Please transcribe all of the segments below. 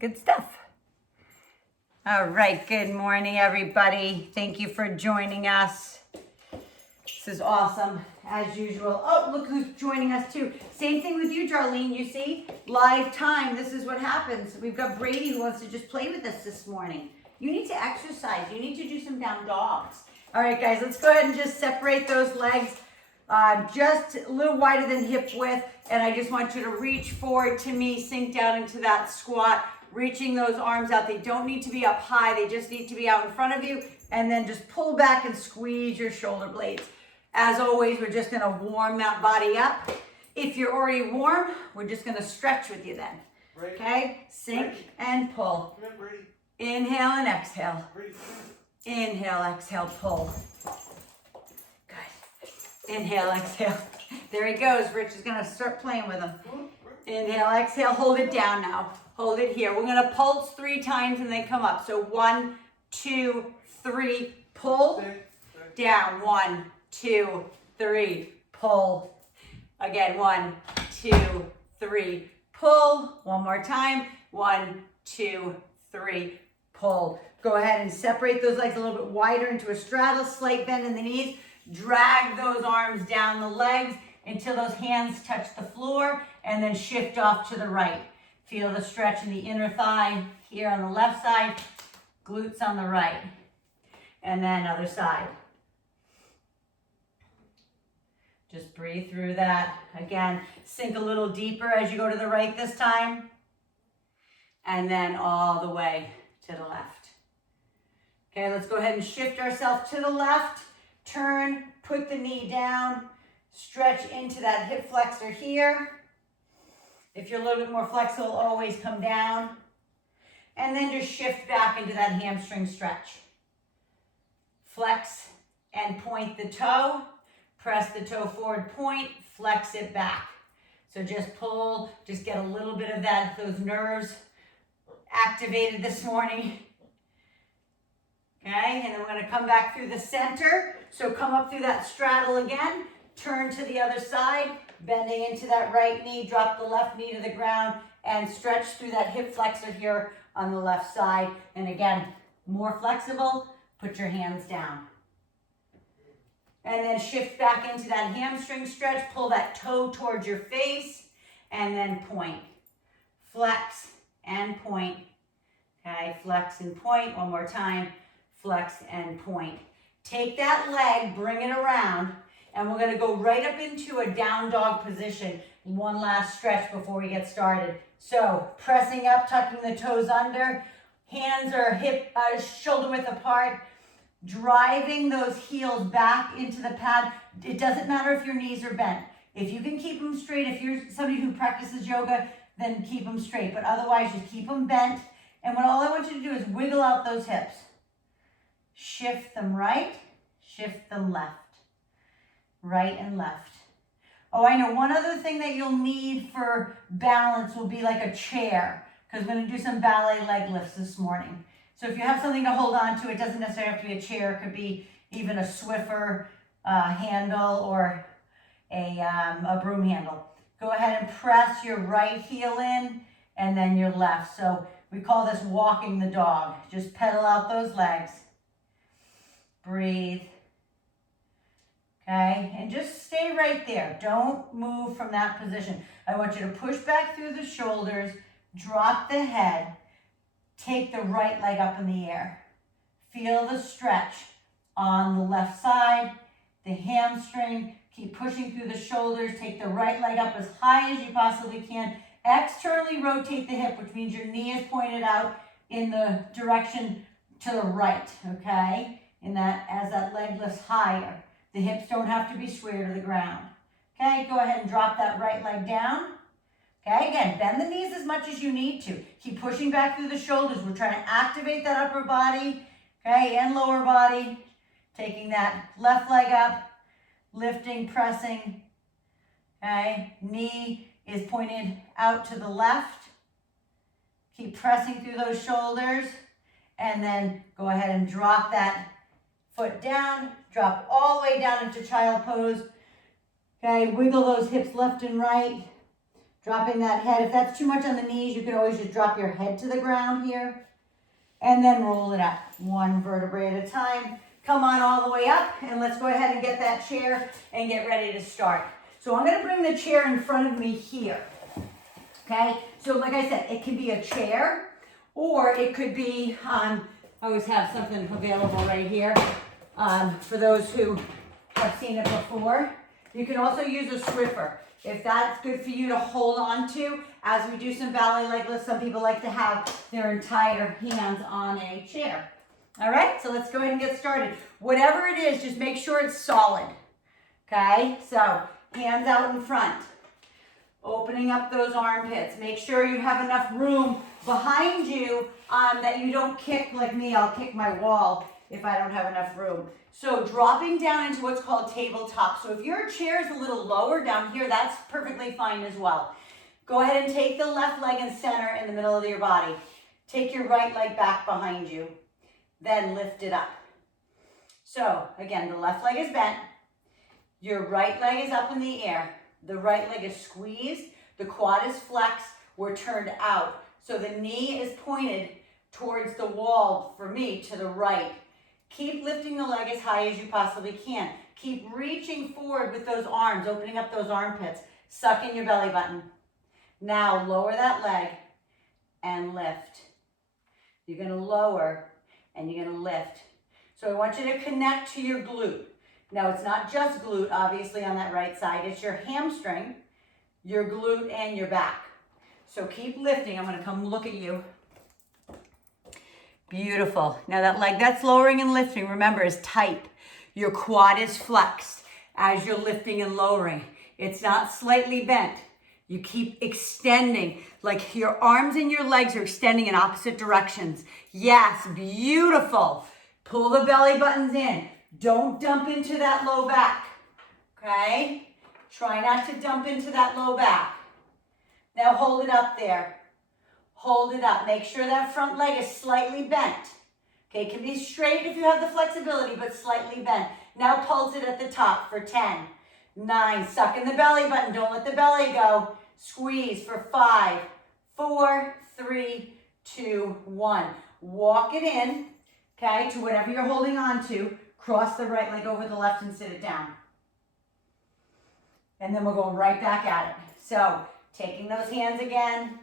Good stuff. All right, good morning, everybody. Thank you for joining us. This is awesome, as usual. Oh, look who's joining us too. Same thing with you, Darlene, you see? Live time, this is what happens. We've got Brady who wants to just play with us this morning. You need to exercise. You need to do some down dogs. All right, guys, let's go ahead and just separate those legs just a little wider than hip width. And I just want you to reach forward to me, sink down into that squat, reaching those arms out. They don't need to be up high. They just need to be out in front of you. And then just pull back and squeeze your shoulder blades. As always, we're just gonna warm that body up. If you're already warm, we're just gonna stretch with you then. Brady. Okay, sink Brady. and pull. Come here, Brady. Inhale and exhale. Brady, Inhale, exhale, pull. Good. Inhale, exhale. There he goes. Rich is gonna start playing with him. Inhale, exhale, hold it down now. Hold it here. We're gonna pulse 3 times and then come up. So 1, 2, 3, pull. Down, 1, 2, 3, pull. Again, 1, 2, 3, pull. One more time. 1, 2, 3, pull. Go ahead and separate those legs a little bit wider into a straddle, slight bend in the knees. Drag those arms down the legs until those hands touch the floor, and then shift off to the right. Feel the stretch in the inner thigh here on the left side, glutes on the right, and then other side. Just breathe through that. Again, sink a little deeper as you go to the right this time, and then all the way to the left. Okay, let's go ahead and shift ourselves to the left. Turn, put the knee down, stretch into that hip flexor here. If you're a little bit more flexible, always come down. And then just shift back into that hamstring stretch. Flex and point the toe. Press the toe forward, point, flex it back. So just pull, just get a little bit of that, those nerves activated this morning. Okay, and then we're gonna come back through the center. So come up through that straddle again, turn to the other side, bending into that right knee, drop the left knee to the ground, and stretch through that hip flexor here on the left side. And again, more flexible, put your hands down. And then shift back into that hamstring stretch, pull that toe towards your face, and then point. Flex and point. Okay, flex and point, one more time. Flex and point. Take that leg, bring it around, and we're gonna go right up into a down dog position. One last stretch before we get started. So pressing up, tucking the toes under, hands are hip, shoulder width apart, driving those heels back into the pad. It doesn't matter if your knees are bent. If you can keep them straight, if you're somebody who practices yoga, then keep them straight. But otherwise, just keep them bent. And what all I want you to do is wiggle out those hips. Shift them right, shift them left. Right and left. Oh, I know, one other thing that you'll need for balance will be like a chair, because we're gonna do some ballet leg lifts this morning. So if you have something to hold on to, it doesn't necessarily have to be a chair. It could be even a Swiffer handle or a broom handle. Go ahead and press your right heel in and then your left. So we call this walking the dog. Just pedal out those legs. Breathe. Okay, and just stay right there. Don't move from that position. I want you to push back through the shoulders, drop the head, take the right leg up in the air. Feel the stretch on the left side, the hamstring. Keep pushing through the shoulders. Take the right leg up as high as you possibly can. Externally rotate the hip, which means your knee is pointed out in the direction to the right, okay? As that leg lifts higher. The hips don't have to be square to the ground. Okay, go ahead and drop that right leg down. Okay, again, bend the knees as much as you need to. Keep pushing back through the shoulders. We're trying to activate that upper body, okay, and lower body. Taking that left leg up, lifting, pressing, okay. Knee is pointed out to the left. Keep pressing through those shoulders, and then go ahead and drop that foot down, drop all the way down into child pose. Okay, wiggle those hips left and right. Dropping that head. If that's too much on the knees, you can always just drop your head to the ground here. And then roll it up, one vertebrae at a time. Come on all the way up, and let's go ahead and get that chair and get ready to start. So I'm gonna bring the chair in front of me here, okay? So like I said, it can be a chair, or it could be, I always have something available right here for those who have seen it before. You can also use a Swiffer. If that's good for you to hold on to, as we do some ballet leg lifts, some people like to have their entire hands on a chair. All right, so let's go ahead and get started. Whatever it is, just make sure it's solid. Okay, so hands out in front. Opening up those armpits. Make sure you have enough room behind you that you don't kick like me. I'll kick my wall if I don't have enough room. So dropping down into what's called tabletop. So if your chair is a little lower down here, that's perfectly fine as well. Go ahead and take the left leg and center in the middle of your body. Take your right leg back behind you. Then lift it up. So again, the left leg is bent. Your right leg is up in the air. The right leg is squeezed. The quad is flexed. We're turned out. So the knee is pointed towards the wall, for me, to the right. Keep lifting the leg as high as you possibly can. Keep reaching forward with those arms, opening up those armpits. Suck in your belly button. Now lower that leg and lift. You're going to lower and you're going to lift. So I want you to connect to your glute. Now it's not just glute, obviously, on that right side. It's your hamstring, your glute, and your back. So keep lifting. I'm going to come look at you. Beautiful. Now that leg that's lowering and lifting, remember, is tight. Your quad is flexed as you're lifting and lowering. It's not slightly bent. You keep extending, like your arms and your legs are extending in opposite directions. Yes, beautiful. Pull the belly buttons in. Don't dump into that low back, okay? Try not to dump into that low back. Now hold it up there. Hold it up. Make sure that front leg is slightly bent. Okay, it can be straight if you have the flexibility, but slightly bent. Now pulse it at the top for 10, 9. Suck in the belly button. Don't let the belly go. Squeeze for 5, 4, 3, 2, 1. Walk it in, okay, to whatever you're holding on to. Cross the right leg over the left and sit it down. And then we'll go right back at it. So taking those hands again,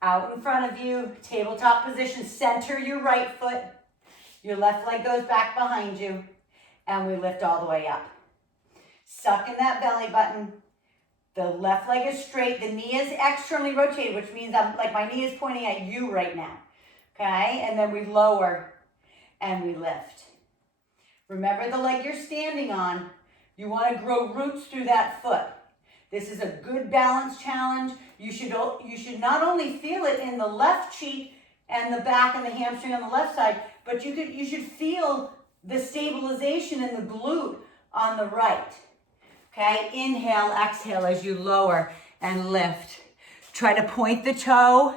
out in front of you, tabletop position, center your right foot. Your left leg goes back behind you, and we lift all the way up. Suck in that belly button. The left leg is straight. The knee is externally rotated, which means like my knee is pointing at you right now. Okay, and then we lower and we lift. Remember the leg you're standing on. You want to grow roots through that foot. This is a good balance challenge. You should not only feel it in the left cheek and the back and the hamstring on the left side, but you should feel the stabilization in the glute on the right. Okay, inhale, exhale as you lower and lift. Try to point the toe.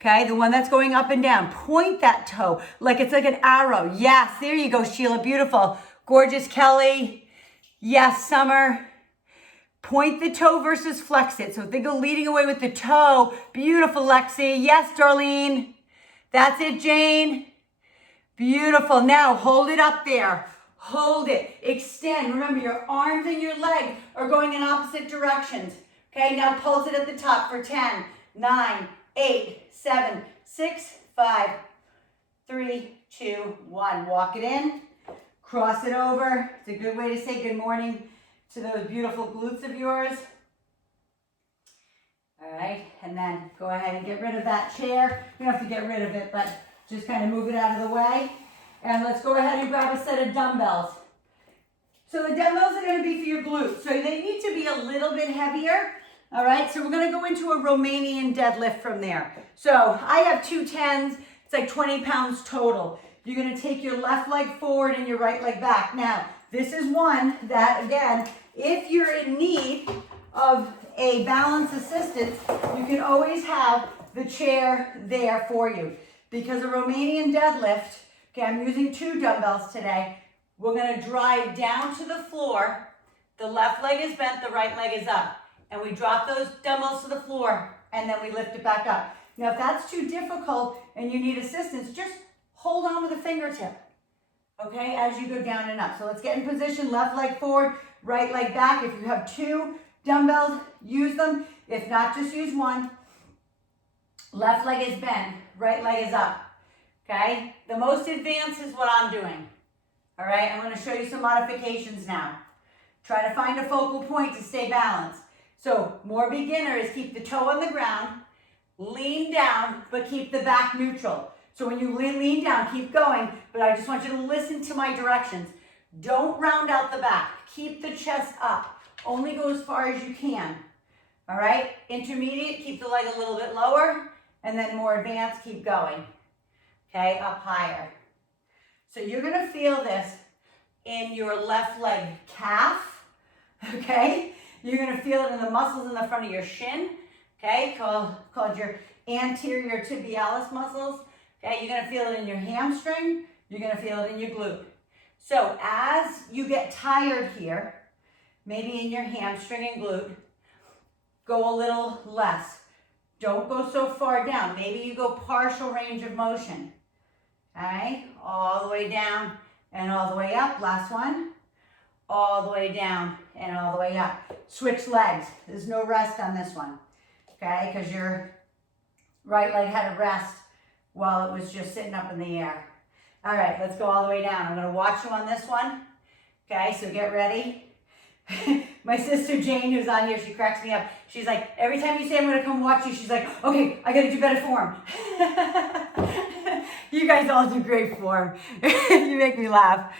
Okay, the one that's going up and down. Point that toe like it's like an arrow. Yes, there you go, Sheila. Beautiful. Gorgeous Kelly. Yes, Summer. Point the toe versus flex it. So think of leading away with the toe. Beautiful, Lexi. Yes, Darlene. That's it, Jane. Beautiful. Now hold it up there. Hold it. Extend. Remember, your arms and your leg are going in opposite directions. Okay, now pulse it at the top for 10, 9, 8, 7, 6, 5, 3, 2, 1. Walk it in. Cross it over. It's a good way to say good morning to those beautiful glutes of yours. All right, and then go ahead and get rid of that chair. You don't have to get rid of it, but just kind of move it out of the way. And let's go ahead and grab a set of dumbbells. So the dumbbells are going to be for your glutes. So they need to be a little bit heavier. All right, so we're going to go into a Romanian deadlift from there. So I have 2 10s. It's like 20 pounds total. You're going to take your left leg forward and your right leg back. Now, this is one that, again, if you're in need of a balance assistance, you can always have the chair there for you. Because a Romanian deadlift, okay, I'm using 2 dumbbells today. We're going to drive down to the floor. The left leg is bent, the right leg is up. and we drop those dumbbells to the floor, and then we lift it back up. Now, if that's too difficult and you need assistance, just hold on with a fingertip, okay, as you go down and up. So let's get in position, left leg forward, right leg back. If you have 2 dumbbells, use them. If not, just use one. Left leg is bent, right leg is up, okay? The most advanced is what I'm doing, all right? I'm gonna show you some modifications now. Try to find a focal point to stay balanced. So more beginner is keep the toe on the ground, lean down, but keep the back neutral. So when you lean down, keep going, but I just want you to listen to my directions. Don't round out the back. Keep the chest up. Only go as far as you can. All right? Intermediate, keep the leg a little bit lower, and then more advanced, keep going. Okay, up higher. So you're gonna feel this in your left leg calf, okay? You're gonna feel it in the muscles in the front of your shin, okay? Called your anterior tibialis muscles, okay? You're gonna feel it in your hamstring. You're gonna feel it in your glute. So as you get tired here, maybe in your hamstring and glute, go a little less. Don't go so far down. Maybe you go partial range of motion. Okay, all the way down and all the way up. Last one. All the way down and all the way up. Switch legs. There's no rest on this one. Okay, because your right leg had a rest while it was just sitting up in the air. All right, let's go all the way down. I'm going to watch you on this one. Okay, so get ready. My sister Jane, who's on here, she cracks me up. She's like, every time you say I'm going to come watch you, she's like, okay, I got to do better form. You guys all do great form. You make me laugh.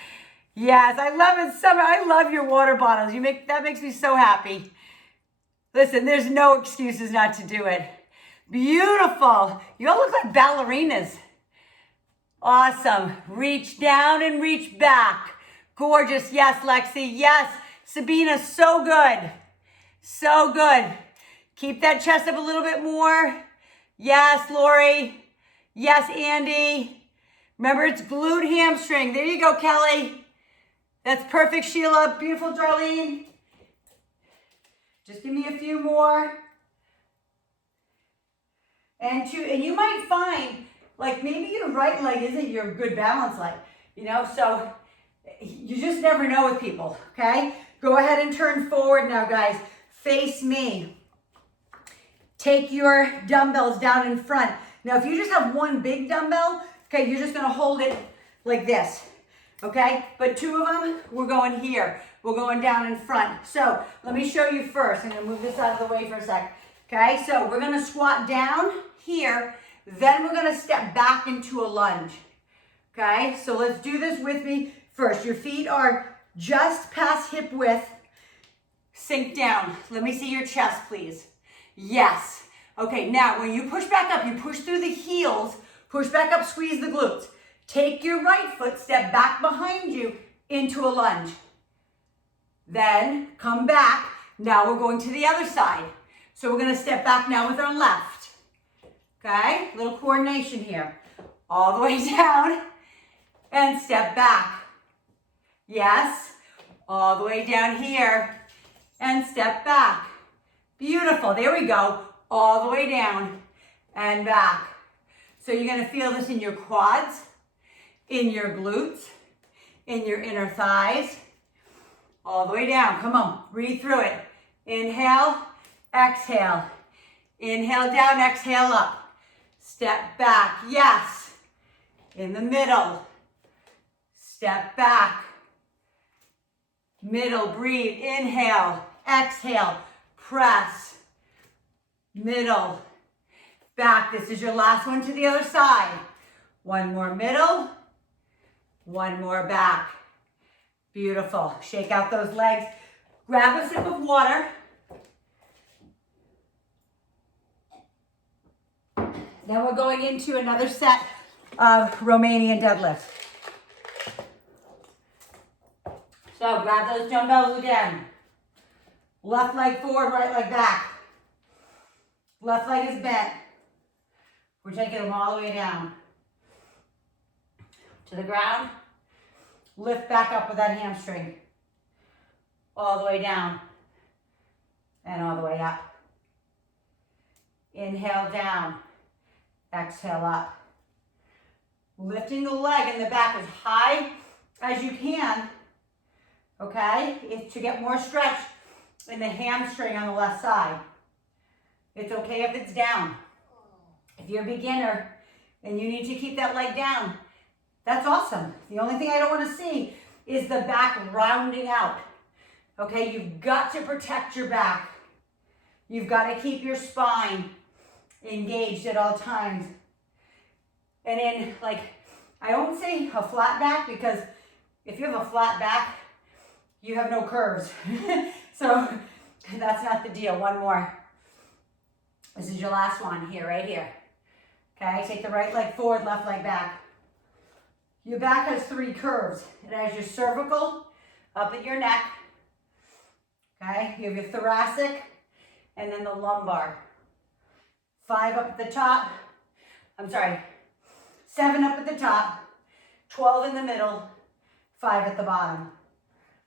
Yes, I love it. Summer, I love your water bottles. That makes me so happy. Listen, there's no excuses not to do it. Beautiful. You all look like ballerinas. Awesome. Reach down and reach back. Gorgeous. Yes, Lexi. Yes. Sabina, so good. So good. Keep that chest up a little bit more. Yes, Lori. Yes, Andy. Remember, it's glute hamstring. There you go, Kelly. That's perfect, Sheila. Beautiful, Darlene. Just give me a few more. And you might find, like, maybe your right leg isn't your good balance leg, you know? So you just never know with people, okay? Go ahead and turn forward now, guys. Face me. Take your dumbbells down in front. Now, if you just have one big dumbbell, okay, you're just gonna hold it like this, okay? But 2 of them, we're going here. We're going down in front. So let me show you first. I'm gonna move this out of the way for a sec. Okay, so we're gonna squat down here, then we're gonna step back into a lunge. Okay, so let's do this with me. First, your feet are just past hip width. Sink down. Let me see your chest, please. Yes. Okay, now when you push back up, you push through the heels, push back up, squeeze the glutes. Take your right foot, step back behind you into a lunge. Then come back. Now we're going to the other side. So we're gonna step back now with our left. Okay, little coordination here. All the way down and step back. Yes, all the way down here and step back. Beautiful, there we go. All the way down and back. So you're gonna feel this in your quads, in your glutes, in your inner thighs, all the way down. Come on, breathe through it. Inhale, exhale. Inhale down, exhale up. Step back, yes. In the middle. Step back. Middle, breathe. Inhale, exhale, press. Middle, back. This is your last one to the other side. One more middle, one more back. Beautiful. Shake out those legs. Grab a sip of water. Then we're going into another set of Romanian deadlifts. So grab those dumbbells again. Left leg forward, right leg back. Left leg is bent. We're taking them all the way down to the ground. Lift back up with that hamstring. All the way down. and all the way up. Inhale down, exhale up. Lifting the leg in the back as high as you can, okay, to get more stretch in the hamstring on the left side. It's okay if it's down. If you're a beginner and you need to keep that leg down, that's awesome. The only thing I don't want to see is the back rounding out. Okay, you've got to protect your back. You've got to keep your spine engaged at all times. And in, like, I won't say a flat back, because if you have a flat back, you have no curves. So that's not the deal. One more. This is your last one here, right here. Okay, take the right leg forward, left leg back. Your back has 3 curves. It has your cervical up at your neck. Okay, you have your thoracic and then the lumbar. 5 up at the top. 7 up at the top, 12 in the middle, 5 at the bottom.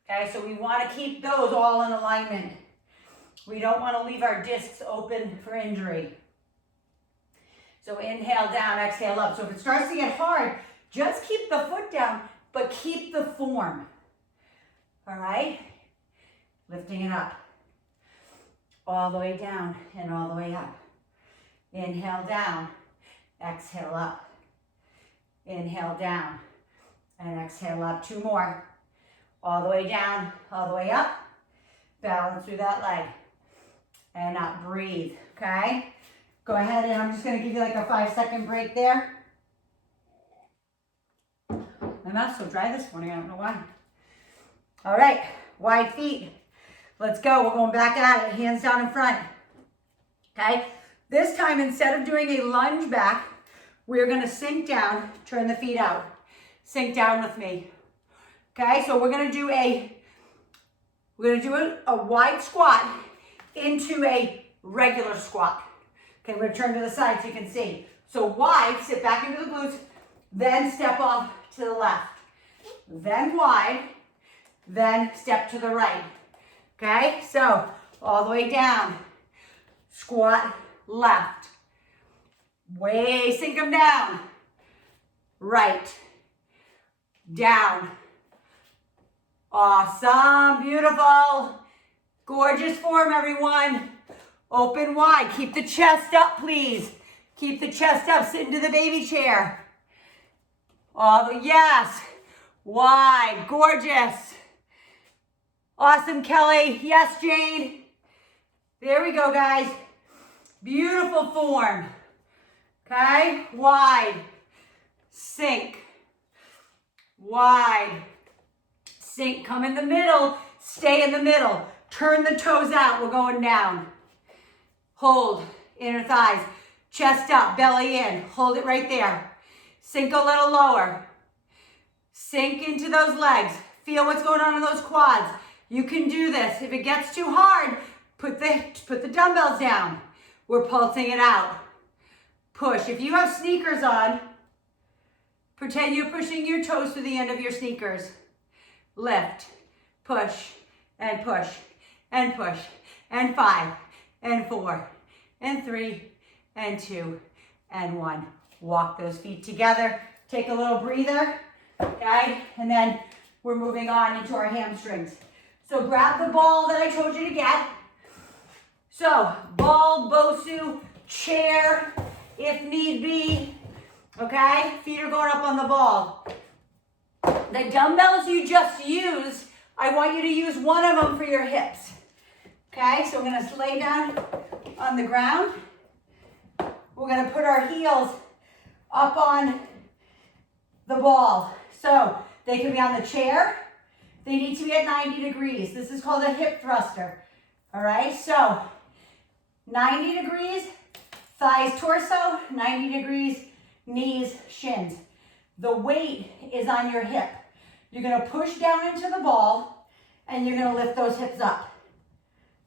Okay, so we want to keep those all in alignment. We don't want to leave our discs open for injury. So inhale down, exhale up. So if it starts to get hard, just keep the foot down, but keep the form. All right? Lifting it up. All the way down and all the way up. Inhale down, exhale up. Inhale down and exhale up. 2 more. All the way down, all the way up. Balance through that leg. And up, breathe, okay? Go ahead, and I'm just gonna give you like a 5-second break there. My mouth's so dry this morning, I don't know why. All right, wide feet. Let's go, we're going back at it, hands down in front. Okay, this time instead of doing a lunge back, we're gonna sink down, turn the feet out. Sink down with me. Okay, so we're gonna do a wide squat into a regular squat. Okay, we're gonna turn to the side so you can see. So wide, sit back into the glutes, then step off to the left. Then wide, then step to the right. Okay, so all the way down, squat left. Way, sink them down. Right, down. Awesome, beautiful. Gorgeous form, everyone. Open wide, keep the chest up, please. Keep the chest up, sit into the baby chair. Yes, wide, gorgeous. Awesome, Kelly. Yes, Jane. There we go, guys. Beautiful form. Okay, wide, sink, wide, sink, come in the middle, stay in the middle, turn the toes out, we're going down. Hold, inner thighs, chest up, belly in, hold it right there. Sink a little lower. Sink into those legs, feel what's going on in those quads. You can do this. If it gets too hard, put the dumbbells down. We're pulsing it out. Push. If you have sneakers on, pretend you're pushing your toes to the end of your sneakers. Lift, push, and push, and push, and 5, and 4, and 3, and 2, and 1. Walk those feet together. Take a little breather, okay? And then we're moving on into our hamstrings. So grab the ball that I told you to get. So ball, Bosu, chair, if need be, okay? Feet are going up on the ball. The dumbbells you just used, I want you to use one of them for your hips. Okay, so we're gonna lay down on the ground. We're gonna put our heels up on the ball. So they can be on the chair. They need to be at 90 degrees. This is called a hip thruster. All right, so 90 degrees, thighs, torso, 90 degrees, knees, shins. The weight is on your hip. You're gonna push down into the ball and you're gonna lift those hips up.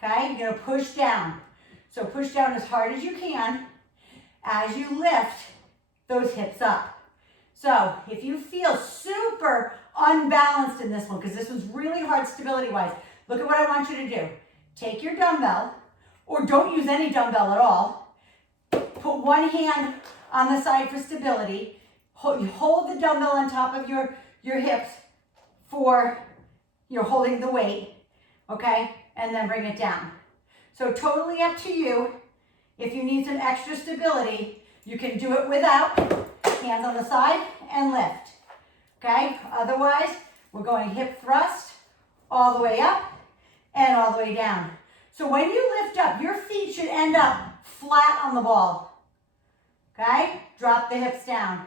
Okay, you're gonna push down. So push down as hard as you can as you lift those hips up. So if you feel super unbalanced in this one, because this was really hard stability-wise, look at what I want you to do. Take your dumbbell, or don't use any dumbbell at all. Put one hand on the side for stability. Hold the dumbbell on top of your hips for you're holding the weight, okay? And then bring it down. So totally up to you. If you need some extra stability, you can do it without, hands on the side and lift, okay? Otherwise, we're going hip thrust all the way up and all the way down. So when you lift up, your feet should end up flat on the ball, okay? Drop the hips down,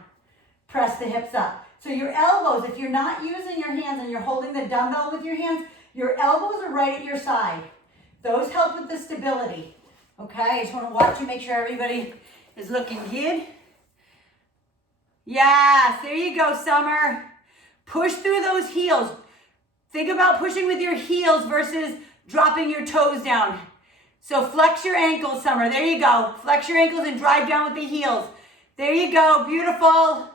press the hips up. So your elbows, if you're not using your hands and you're holding the dumbbell with your hands, your elbows are right at your side. Those help with the stability, okay? I just want to watch you, make sure everybody is looking good. Yes, there you go, Summer. Push through those heels. Think about pushing with your heels versus dropping your toes down. So flex your ankles, Summer. There you go. Flex your ankles and drive down with the heels. There you go. Beautiful.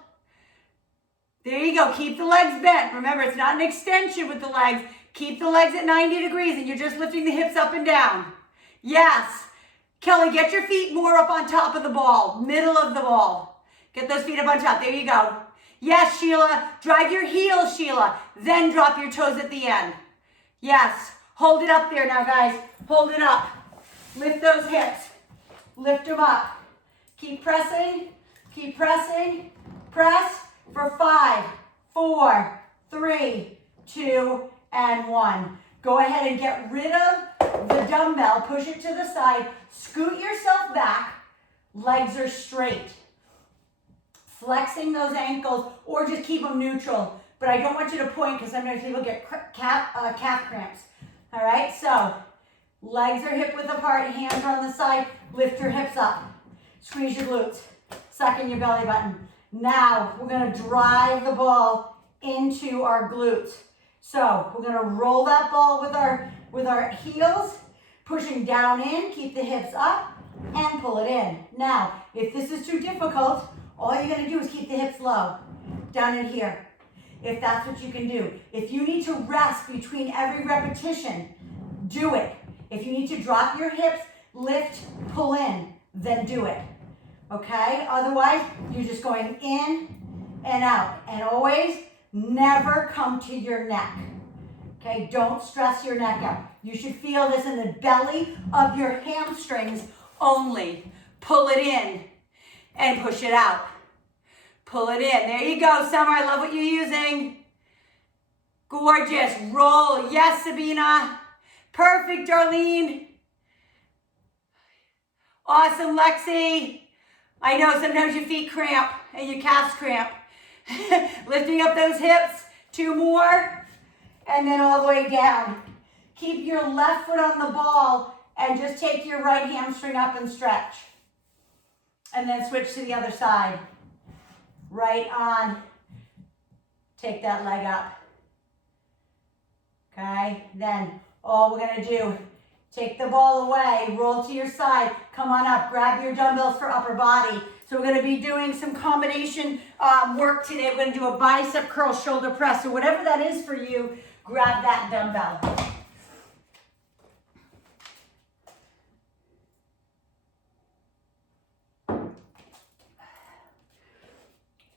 There you go. Keep the legs bent. Remember, it's not an extension with the legs. Keep the legs at 90 degrees and you're just lifting the hips up and down. Yes. Kelly, get your feet more up on top of the ball, middle of the ball. Get those feet up on top. There you go. Yes, Sheila. Drive your heels, Sheila. Then drop your toes at the end. Yes. Hold it up there now, guys. Hold it up. Lift those hips. Lift them up. Keep pressing. Keep pressing. Press for 5, 4, 3, 2, and 1. Go ahead and get rid of the dumbbell. Push it to the side. Scoot yourself back. Legs are straight. Flexing those ankles, or just keep them neutral. But I don't want you to point because sometimes people get calf cramps. All right, so legs are hip width apart, hands are on the side. Lift your hips up. Squeeze your glutes. Suck in your belly button. Now we're going to drive the ball into our glutes. So we're going to roll that ball with our heels, pushing down in, keep the hips up, and pull it in. Now, if this is too difficult, all you're going to do is keep the hips low, down in here, if that's what you can do. If you need to rest between every repetition, do it. If you need to drop your hips, lift, pull in, then do it. Okay? Otherwise, you're just going in and out. And always never come to your neck. Okay? Don't stress your neck out. You should feel this in the belly of your hamstrings only. Pull it in and push it out. Pull it in. There you go, Summer. I love what you're using. Gorgeous. Roll. Yes, Sabina. Perfect, Darlene. Awesome, Lexi. I know sometimes your feet cramp and your calves cramp. Lifting up those hips. 2 more. And then all the way down. Keep your left foot on the ball and just take your right hamstring up and stretch. And then switch to the other side. Right on. Take that leg up. Okay, then all we're going to do, take the ball away, roll to your side, come on up, grab your dumbbells for upper body. So we're going to be doing some combination work today. We're going to do a bicep curl, shoulder press. So whatever that is for you, grab that dumbbell.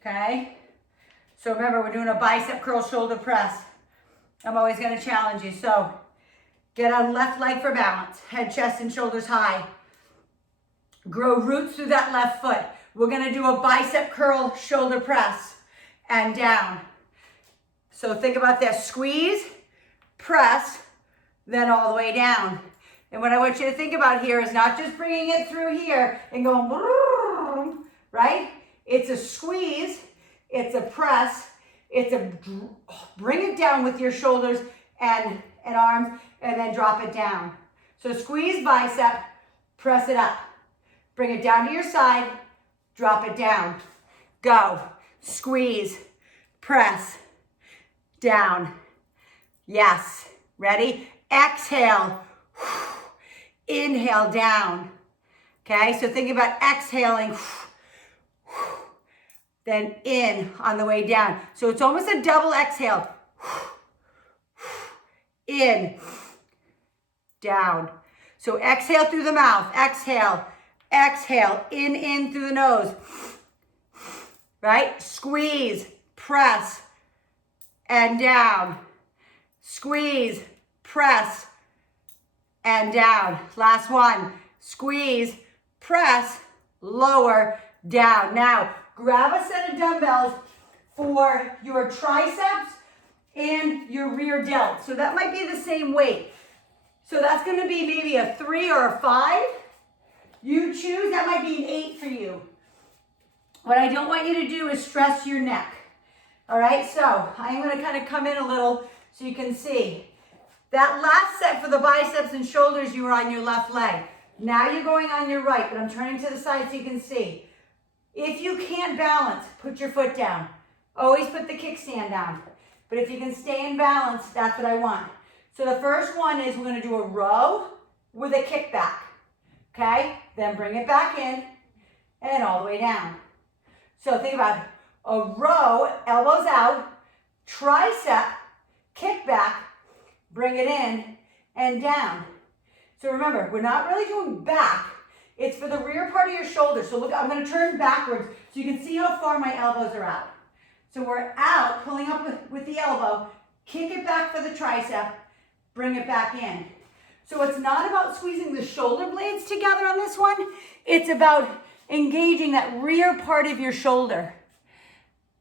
Okay, so remember we're doing a bicep curl, shoulder press. I'm always going to challenge you. So get on left leg for balance, head, chest, and shoulders high. Grow roots through that left foot. We're going to do a bicep curl, shoulder press, and down. So think about this, squeeze, press, then all the way down. And what I want you to think about here is not just bringing it through here and going, right? It's a squeeze, it's a press, it's a bring it down with your shoulders and arms, and then drop it down. So squeeze bicep, press it up. Bring it down to your side, drop it down. Go. Squeeze, press, down. Yes. Ready? Exhale. Inhale down. Okay, so think about exhaling. Then in on the way down. So it's almost a double exhale. In, down. So exhale through the mouth, exhale, exhale, in through the nose, right? Squeeze, press, and down. Squeeze, press, and down. Last one, squeeze, press, lower, down. Now, grab a set of dumbbells for your triceps and your rear delt. So that might be the same weight. So that's gonna be maybe a 3 or a 5. You choose, that might be an 8 for you. What I don't want you to do is stress your neck. All right, so I'm gonna kind of come in a little so you can see. That last set for the biceps and shoulders, you were on your left leg. Now you're going on your right, but I'm turning to the side so you can see. If you can't balance, put your foot down. Always put the kickstand down. But if you can stay in balance, that's what I want. So the first one is we're gonna do a row with a kickback, okay? Then bring it back in and all the way down. So think about a row, elbows out, tricep, kickback, bring it in and down. So remember, we're not really doing back. It's for the rear part of your shoulder. So look, I'm gonna turn backwards so you can see how far my elbows are out. So we're out, pulling up with the elbow, kick it back for the tricep, bring it back in. So it's not about squeezing the shoulder blades together on this one. It's about engaging that rear part of your shoulder.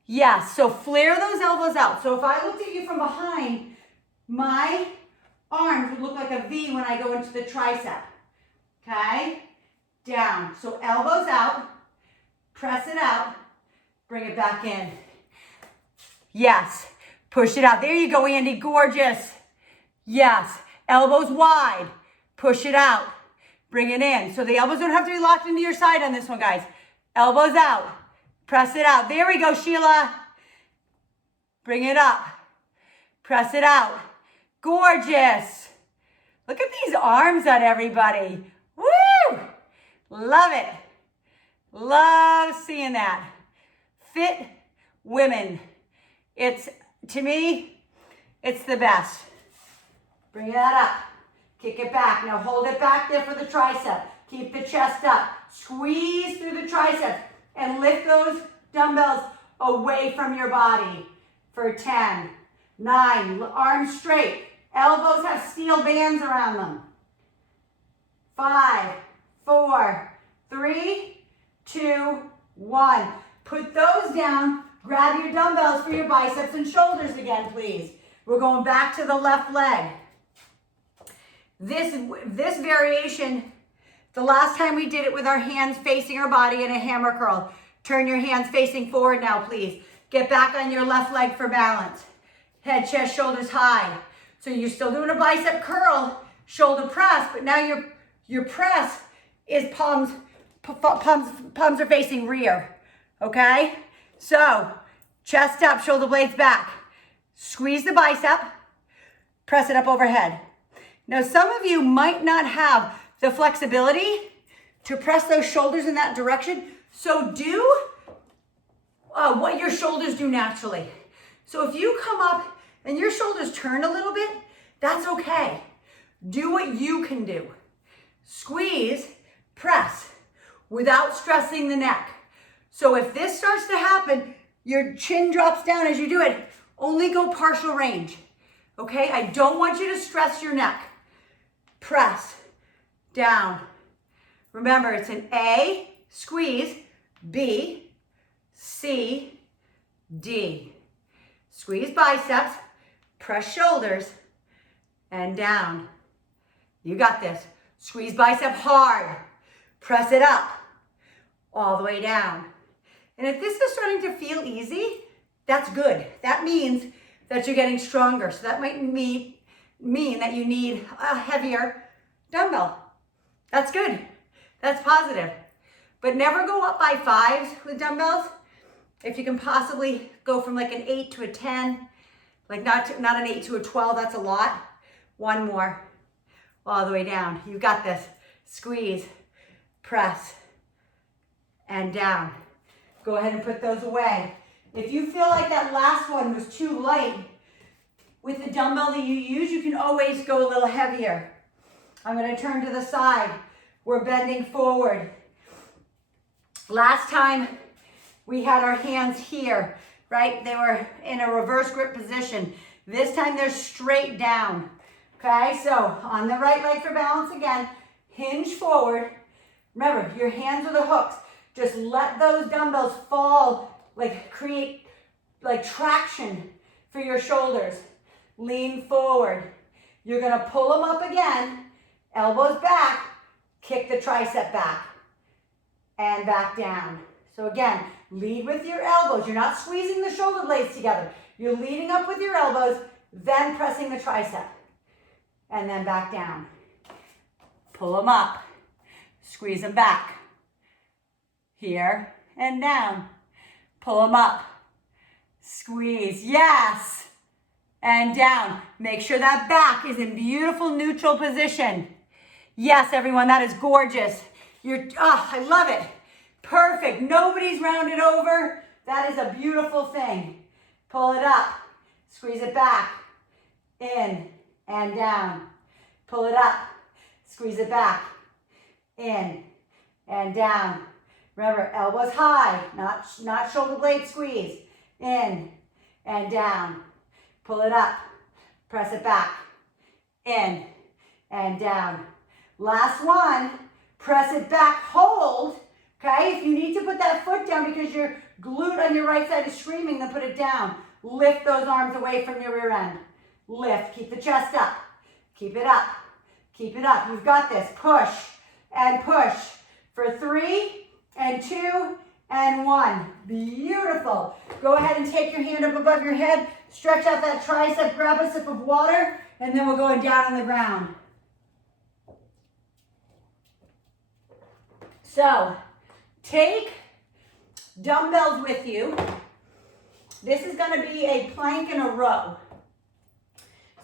Yes, so flare those elbows out. So if I looked at you from behind, my arms would look like a V when I go into the tricep. Okay? Down. So elbows out, press it out, bring it back in. Yes, push it out. There you go, Andy, gorgeous. Yes, elbows wide, push it out, bring it in. So the elbows don't have to be locked into your side on this one, guys. Elbows out, press it out. There we go, Sheila. Bring it up, press it out. Gorgeous. Look at these arms on everybody. Woo! Love it. Love seeing that. Fit women. It's, to me, it's the best. Bring that up. Kick it back. Now hold it back there for the tricep. Keep the chest up. Squeeze through the triceps and lift those dumbbells away from your body for 10, 9, arms straight. Elbows have steel bands around them. 5, 4, 3, 2, 1. Put those down. Grab your dumbbells for your biceps and shoulders again, please. We're going back to the left leg. This variation, the last time we did it with our hands facing our body in a hammer curl. Turn your hands facing forward now, please. Get back on your left leg for balance. Head, chest, shoulders high. So you're still doing a bicep curl, shoulder press, but now your press is palms are facing rear, okay? So chest up, shoulder blades back. Squeeze the bicep, press it up overhead. Now some of you might not have the flexibility to press those shoulders in that direction, so do what your shoulders do naturally. So if you come up and your shoulders turn a little bit, that's okay. Do what you can do. Squeeze, press, without stressing the neck. So if this starts to happen, your chin drops down as you do it, only go partial range. Okay, I don't want you to stress your neck. Press, down. Remember, it's an A, squeeze, B, C, D. Squeeze biceps, press shoulders, and down. You got this. Squeeze bicep hard. Press it up, all the way down. And if this is starting to feel easy, that's good. That means that you're getting stronger. So that might mean that you need a heavier dumbbell. That's good. That's positive. But never go up by 5s with dumbbells. If you can possibly go from like an 8 to a 10, like not an 8 to a 12, that's a lot. One more, all the way down. You got this. Squeeze, press, and down. Go ahead and put those away. If you feel like that last one was too light, with the dumbbell that you use, you can always go a little heavier. I'm gonna turn to the side. We're bending forward. Last time we had our hands here, right? They were in a reverse grip position. This time they're straight down. Okay, so on the right leg for balance again, hinge forward. Remember, your hands are the hooks. Just let those dumbbells fall, like create like traction for your shoulders. Lean forward. You're gonna pull them up again, elbows back, kick the tricep back, and back down. So again, lead with your elbows. You're not squeezing the shoulder blades together. You're leading up with your elbows, then pressing the tricep, and then back down. Pull them up, squeeze them back. Here and down. Pull them up, squeeze, yes, and down. Make sure that back is in beautiful neutral position. Yes, everyone, that is gorgeous. I love it. Perfect. Nobody's rounded over. That is a beautiful thing. Pull it up. Squeeze it back. In and down. Pull it up. Squeeze it back. In and down. Remember, elbows high, not shoulder blade squeeze. In and down. Pull it up. Press it back. In and down. Last one. Press it back. Hold. Okay, if you need to put that foot down because your glute on your right side is screaming, then put it down. Lift those arms away from your rear end. Lift, keep the chest up. Keep it up, keep it up. You've got this. Push and push for 3 and 2 and 1. Beautiful. Go ahead and take your hand up above your head. Stretch out that tricep, grab a sip of water, and then we're going down on the ground. So, take dumbbells with you. This is going to be a plank and a row.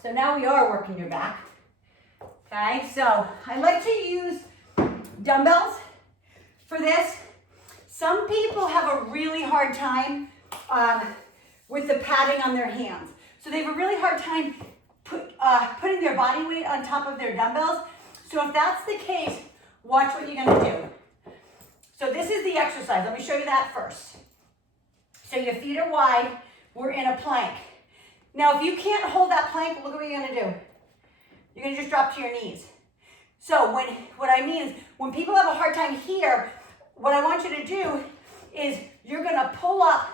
So now we are working your back. Okay, so I like to use dumbbells for this. Some people have a really hard time with the padding on their hands. So they have a really hard time putting their body weight on top of their dumbbells. So if that's the case, watch what you're going to do. So this is the exercise. Let me show you that first. So your feet are wide. We're in a plank. Now, if you can't hold that plank, look at what you're going to do. You're going to just drop to your knees. So what I mean is when people have a hard time here, what I want you to do is you're going to pull up,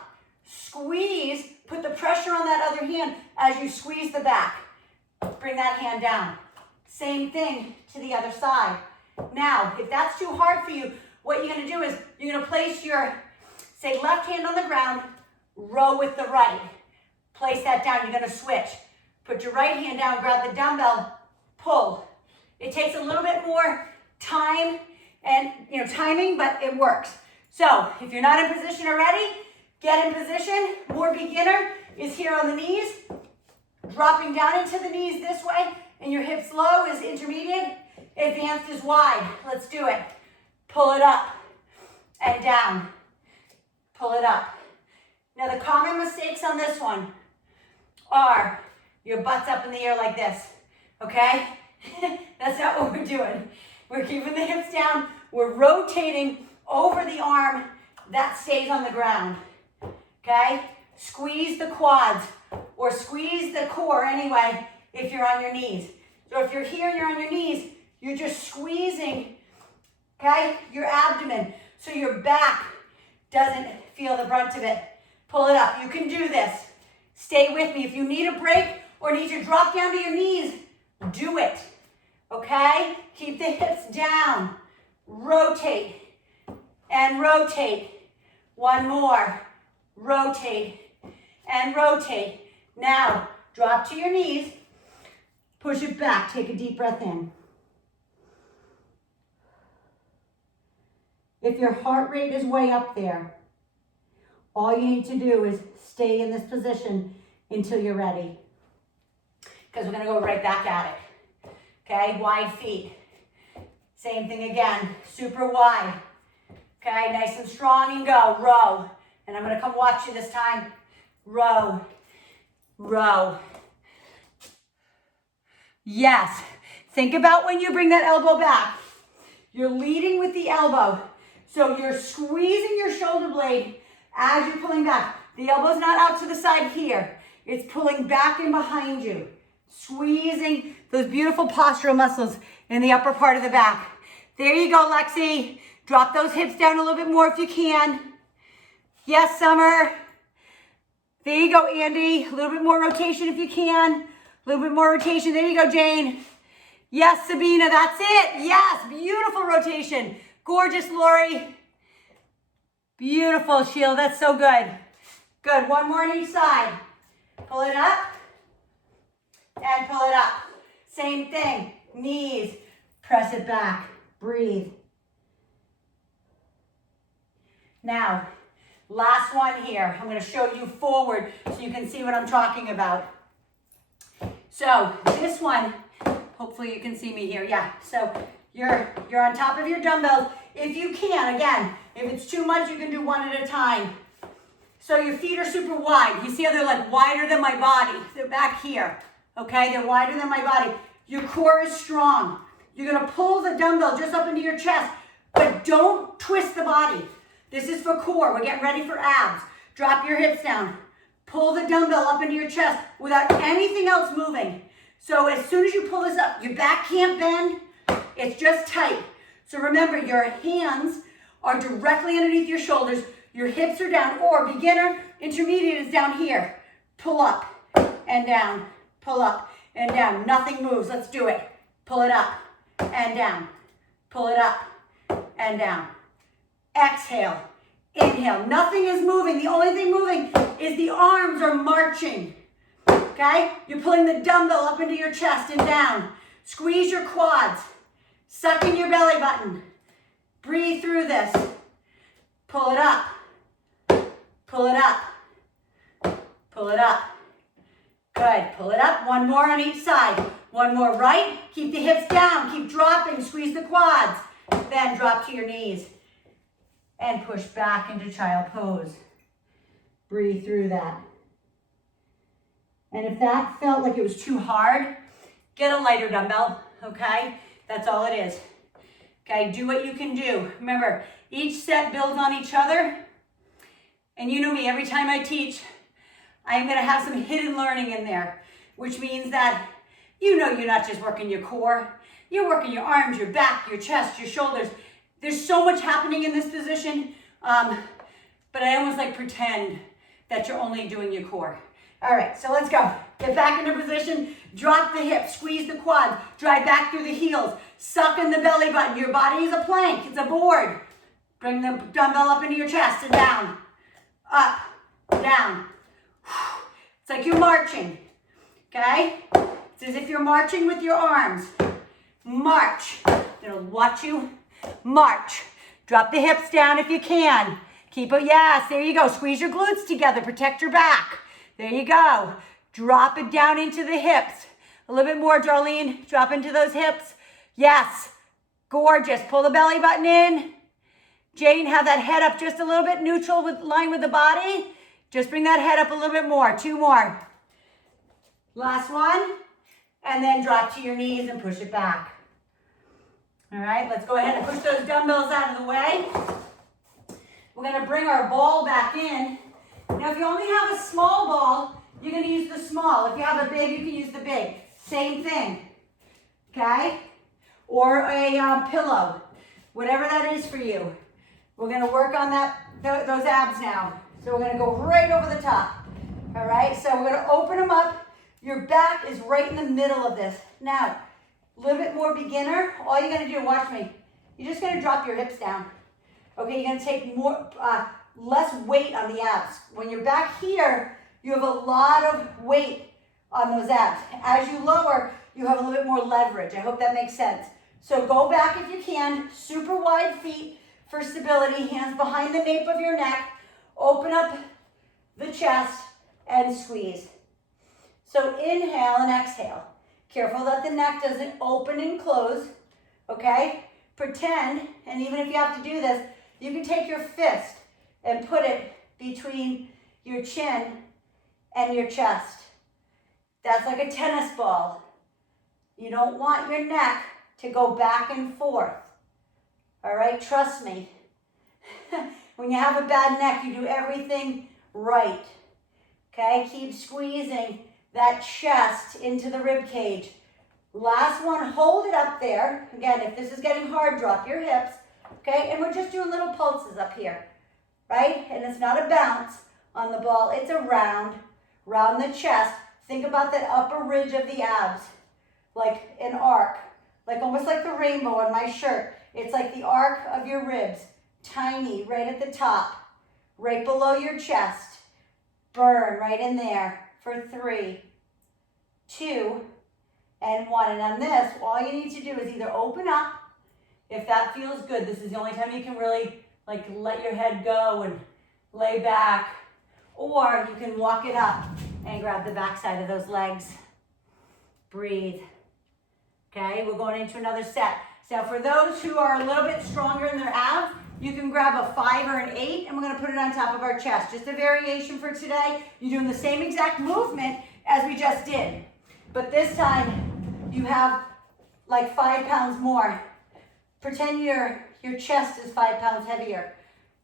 squeeze, put the pressure on that other hand as you squeeze the back. Bring that hand down. Same thing to the other side. Now, if that's too hard for you, what you're going to do is you're going to place your, say, left hand on the ground, row with the right. Place that down. You're going to switch. Put your right hand down, grab the dumbbell, pull. It takes a little bit more time and timing, but it works. So if you're not in position already, get in position. More beginner is here on the knees, dropping down into the knees this way, and your hips low is intermediate. Advanced is wide. Let's do it. Pull it up and down. Pull it up. Now the common mistakes on this one are your butt's up in the air like this, okay? That's not what we're doing. We're keeping the hips down. We're rotating over the arm that stays on the ground, okay? Squeeze the quads or squeeze the core anyway if you're on your knees. So if you're here and you're on your knees, you're just squeezing, okay, your abdomen so your back doesn't feel the brunt of it. Pull it up. You can do this. Stay with me. If you need a break or need to drop down to your knees, do it, okay? Keep the hips down. Rotate and rotate. One more. Rotate and rotate. Now, drop to your knees. Push it back. Take a deep breath in. If your heart rate is way up there, all you need to do is stay in this position until you're ready. Because we're going to go right back at it. Okay, wide feet. Same thing again, super wide. Okay, nice and strong and go. Row. And I'm going to come watch you this time. Row. Row. Yes. Think about when you bring that elbow back. You're leading with the elbow. So you're squeezing your shoulder blade as you're pulling back. The elbow's not out to the side here. It's pulling back and behind you. Squeezing those beautiful postural muscles in the upper part of the back. There you go, Lexi. Drop those hips down a little bit more if you can. Yes, Summer. There you go, Andy. A little bit more rotation if you can. A little bit more rotation. There you go, Jane. Yes, Sabina, that's it. Yes, beautiful rotation. Gorgeous, Lori. Beautiful, Sheila. That's so good. Good. One more on each side. Pull it up and pull it up. Same thing. Knees. Press it back. Breathe. Now, last one here. I'm going to show you forward so you can see what I'm talking about. So this one, hopefully you can see me here. Yeah. So you're on top of your dumbbells. If you can, again, if it's too much, you can do one at a time. So your feet are super wide. You see how they're like wider than my body? They're back here. Okay, they're wider than my body. Your core is strong. You're gonna pull the dumbbell just up into your chest, but don't twist the body. This is for core. We're getting ready for abs. Drop your hips down. Pull the dumbbell up into your chest without anything else moving. So as soon as you pull this up, your back can't bend. It's just tight. So remember, your hands are directly underneath your shoulders. Your hips are down, or beginner, intermediate is down here. Pull up and down, pull up and down. Nothing moves. Let's do it. Pull it up and down. Pull it up and down. Exhale, inhale. Nothing is moving. The only thing moving is the arms are marching. Okay? You're pulling the dumbbell up into your chest and down. Squeeze your quads. Suck in your belly button. Breathe through this. Pull it up. Pull it up. Pull it up. Good. Pull it up. One more on each side. One more right. Keep the hips down. Keep dropping. Squeeze the quads. Then drop to your knees. And push back into child pose. Breathe through that. And if that felt like it was too hard, get a lighter dumbbell, okay? That's all it is. Okay, do what you can do. Remember, each set builds on each other. And you know me, every time I teach, I am gonna have some hidden learning in there, which means that you know you're not just working your core, you're working your arms, your back, your chest, your shoulders. There's so much happening in this position, but I almost like pretend that you're only doing your core. All right, so let's go. Get back into position, drop the hips, squeeze the quads, drive back through the heels, suck in the belly button. Your body is a plank, it's a board. Bring the dumbbell up into your chest and down, up, down. It's like you're marching, okay? It's as if you're marching with your arms. March. I'm gonna watch you march. Drop the hips down if you can. Keep it, yes, there you go. Squeeze your glutes together, protect your back. There you go. Drop it down into the hips. A little bit more, Darlene. Drop into those hips. Yes. Gorgeous. Pull the belly button in. Jane, have that head up just a little bit, neutral with line with the body. Just bring that head up a little bit more. Two more. Last one. And then drop to your knees and push it back. All right, let's go ahead and push those dumbbells out of the way. We're going to bring our ball back in. Now, if you only have a small ball, you're going to use the small. If you have a big, you can use the big. Same thing, okay? Or a pillow, whatever that is for you. We're going to work on those abs now. So we're going to go right over the top, all right? So we're going to open them up. Your back is right in the middle of this. Now, a little bit more beginner. All you're going to do, watch me. You're just going to drop your hips down. Okay, you're going to take more, less weight on the abs. When you're back here, you have a lot of weight on those abs. As you lower, you have a little bit more leverage. I hope that makes sense. So go back if you can. Super wide feet for stability. Hands behind the nape of your neck. Open up the chest and squeeze. So inhale and exhale. Careful that the neck doesn't open and close, okay? Pretend, and even if you have to do this, you can take your fist and put it between your chin and your chest. That's like a tennis ball. You don't want your neck to go back and forth. All right, trust me. When you have a bad neck, you do everything right. Okay, keep squeezing that chest into the rib cage. Last one, hold it up there. Again, if this is getting hard, drop your hips. Okay, and we're just doing little pulses up here, right? And it's not a bounce on the ball, it's a round the chest. Think about that upper ridge of the abs, like an arc, like almost like the rainbow on my shirt. It's like the arc of your ribs, tiny, right at the top, right below your chest. Burn right in there for 3, 2, and 1. And on this, all you need to do is either open up, if that feels good. This is the only time you can really like let your head go and lay back, or you can walk it up and grab the backside of those legs. Breathe. Okay, we're going into another set. So for those who are a little bit stronger in their abs, you can grab a 5 or an 8, and we're gonna put it on top of our chest. Just a variation for today. You're doing the same exact movement as we just did, but this time you have like 5 pounds more. Pretend your chest is 5 pounds heavier.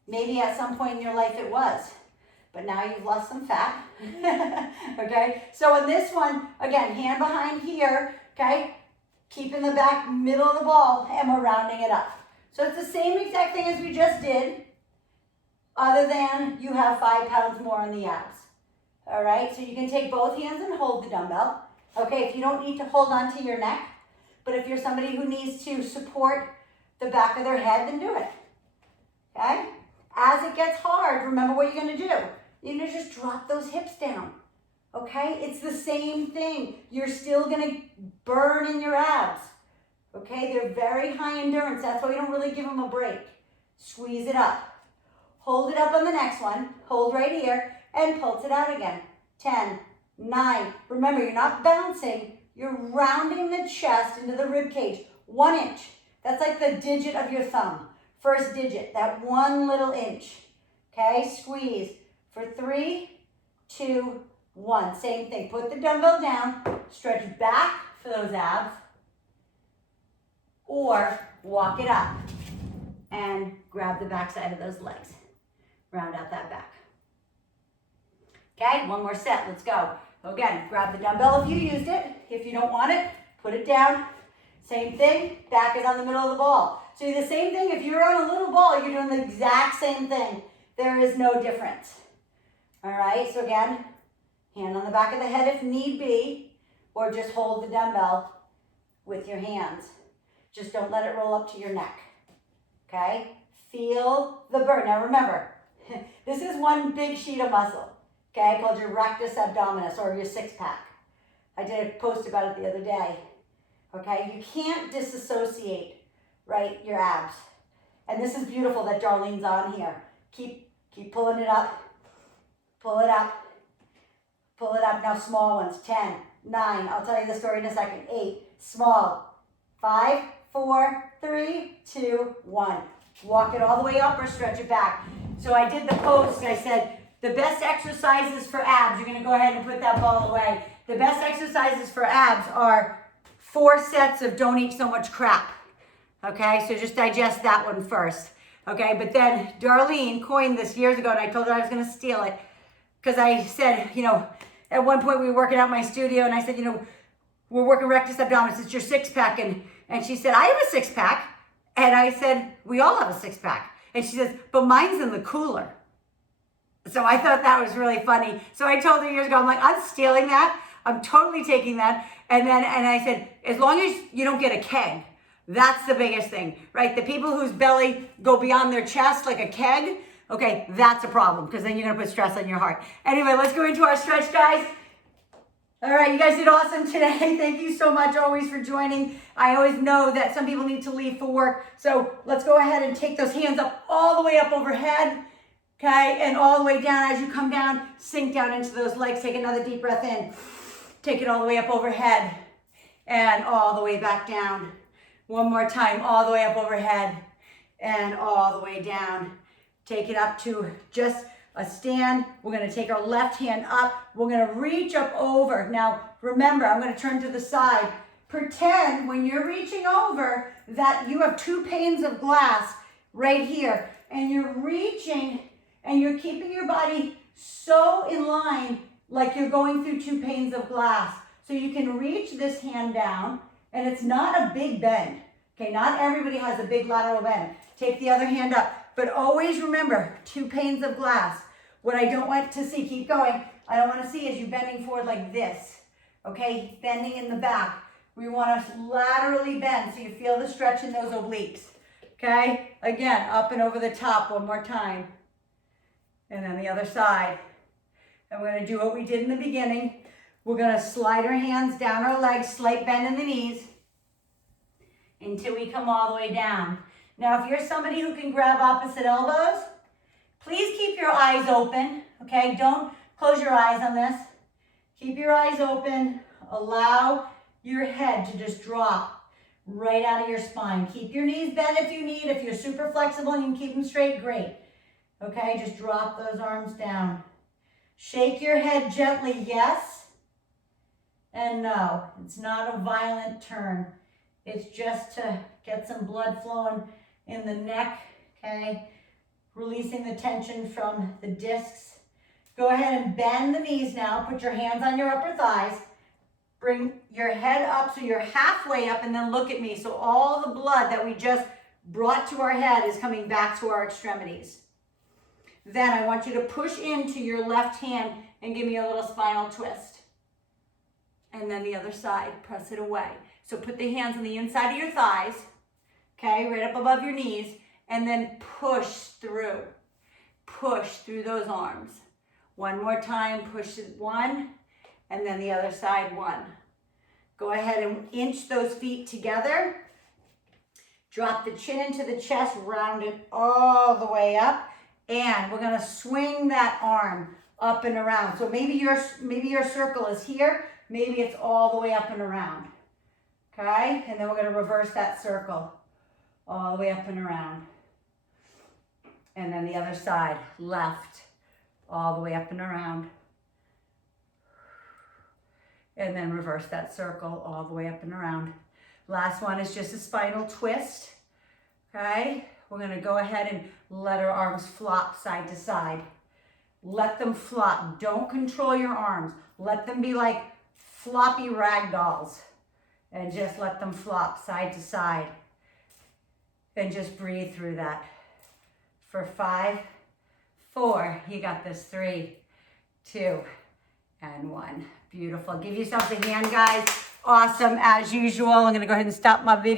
Maybe at some point in your life it was, but now you've lost some fat. Okay, so in this one, again, hand behind here, okay? Keeping the back middle of the ball, and we're rounding it up. So it's the same exact thing as we just did, other than you have 5 pounds more on the abs. All right, so you can take both hands and hold the dumbbell. Okay, if you don't need to hold on to your neck, but if you're somebody who needs to support the back of their head, then do it. Okay? As it gets hard, remember what you're gonna do. You're gonna just drop those hips down. Okay? It's the same thing. You're still gonna burn in your abs. Okay? They're very high endurance. That's why we don't really give them a break. Squeeze it up. Hold it up on the next one. Hold right here and pulse it out again. 10, 9. Remember, you're not bouncing. You're rounding the chest into the rib cage. 1 inch. That's like the digit of your thumb. First digit, that 1 little inch. Okay, squeeze for 3, 2, 1. Same thing. Put the dumbbell down, stretch back for those abs, or walk it up and grab the backside of those legs. Round out that back. Okay, 1 more set. Let's go. Again, grab the dumbbell if you used it. If you don't want it, put it down. Same thing, back is on the middle of the ball. So the same thing, if you're on a little ball, you're doing the exact same thing. There is no difference. All right, so again, hand on the back of the head if need be, or just hold the dumbbell with your hands. Just don't let it roll up to your neck, okay? Feel the burn. Now remember, this is one big sheet of muscle, okay, called your rectus abdominis, or your 6-pack. I did a post about it the other day. Okay, you can't disassociate, right, your abs. And this is beautiful that Darlene's on here. Keep pulling it up. Pull it up. Pull it up. Now small ones. 10, 9. I'll tell you the story in a second. 8. Small. 5, 4, 3, 2, 1. Walk it all the way up or stretch it back. So I did the post. I said, the best exercises for abs, you're going to go ahead and put that ball away. The best exercises for abs are 4 sets of don't eat so much crap. Okay, so just digest that one first. Okay, but then Darlene coined this years ago, and I told her I was going to steal it because I said, you know, at one point we were working out in my studio, and I said, you know, we're working rectus abdominis. It's your 6-pack, and she said, I have a 6-pack, and I said, we all have a 6-pack, and she says, but mine's in the cooler. So I thought that was really funny. So I told her years ago, I'm like, I'm stealing that. I'm totally taking that. And I said, as long as you don't get a keg, that's the biggest thing, right? The people whose belly go beyond their chest like a keg, okay, that's a problem because then you're going to put stress on your heart. Anyway, let's go into our stretch, guys. All right, you guys did awesome today. Thank you so much always for joining. I always know that some people need to leave for work. So let's go ahead and take those hands up all the way up overhead, okay? And all the way down. As you come down, sink down into those legs. Take another deep breath in. Take it all the way up overhead and all the way back down. One more time, all the way up overhead and all the way down. Take it up to just a stand. We're gonna take our left hand up. We're gonna reach up over. Now, remember, I'm gonna turn to the side. pretend when you're reaching over that you have 2 panes of glass right here, and you're reaching and you're keeping your body so in line like you're going through 2 panes of glass. So you can reach this hand down, and it's not a big bend. Okay, not everybody has a big lateral bend. Take the other hand up, but always remember 2 panes of glass. What I don't want to see, keep going, I don't want to see is you bending forward like this. Okay, bending in the back. We want to laterally bend so you feel the stretch in those obliques. Okay, again, up and over the top one more time. And then the other side. And we're going to do what we did in the beginning. We're going to slide our hands down our legs, slight bend in the knees until we come all the way down. Now, if you're somebody who can grab opposite elbows, please keep your eyes open, okay? Don't close your eyes on this. Keep your eyes open. Allow your head to just drop right out of your spine. Keep your knees bent if you need. If you're super flexible and you can keep them straight, great. Okay, just drop those arms down. Shake your head gently, yes and no. It's not a violent turn. It's just to get some blood flowing in the neck, okay? Releasing the tension from the discs. Go ahead and bend the knees now. Put your hands on your upper thighs. Bring your head up so you're halfway up, and then look at me. So all the blood that we just brought to our head is coming back to our extremities. Then I want you to push into your left hand and give me a little spinal twist. And then the other side, press it away. So put the hands on the inside of your thighs, okay, right up above your knees, and then push through. Push through those arms. One more time, push it, 1, and then the other side, 1. Go ahead and inch those feet together. Drop the chin into the chest, round it all the way up, and we're gonna swing that arm up and around. So maybe your circle is here, maybe it's all the way up and around. Okay, and then we're gonna reverse that circle all the way up and around. And then the other side, left, all the way up and around. And then reverse that circle all the way up and around. Last one is just a spinal twist. Okay, we're gonna go ahead and let our arms flop side to side. Let them flop. Don't control your arms. Let them be like floppy rag dolls. And just let them flop side to side. And just breathe through that. For 5, 4, you got this, 3, 2, and 1. Beautiful. Give yourself a hand, guys. Awesome, as usual. I'm gonna go ahead and stop my video.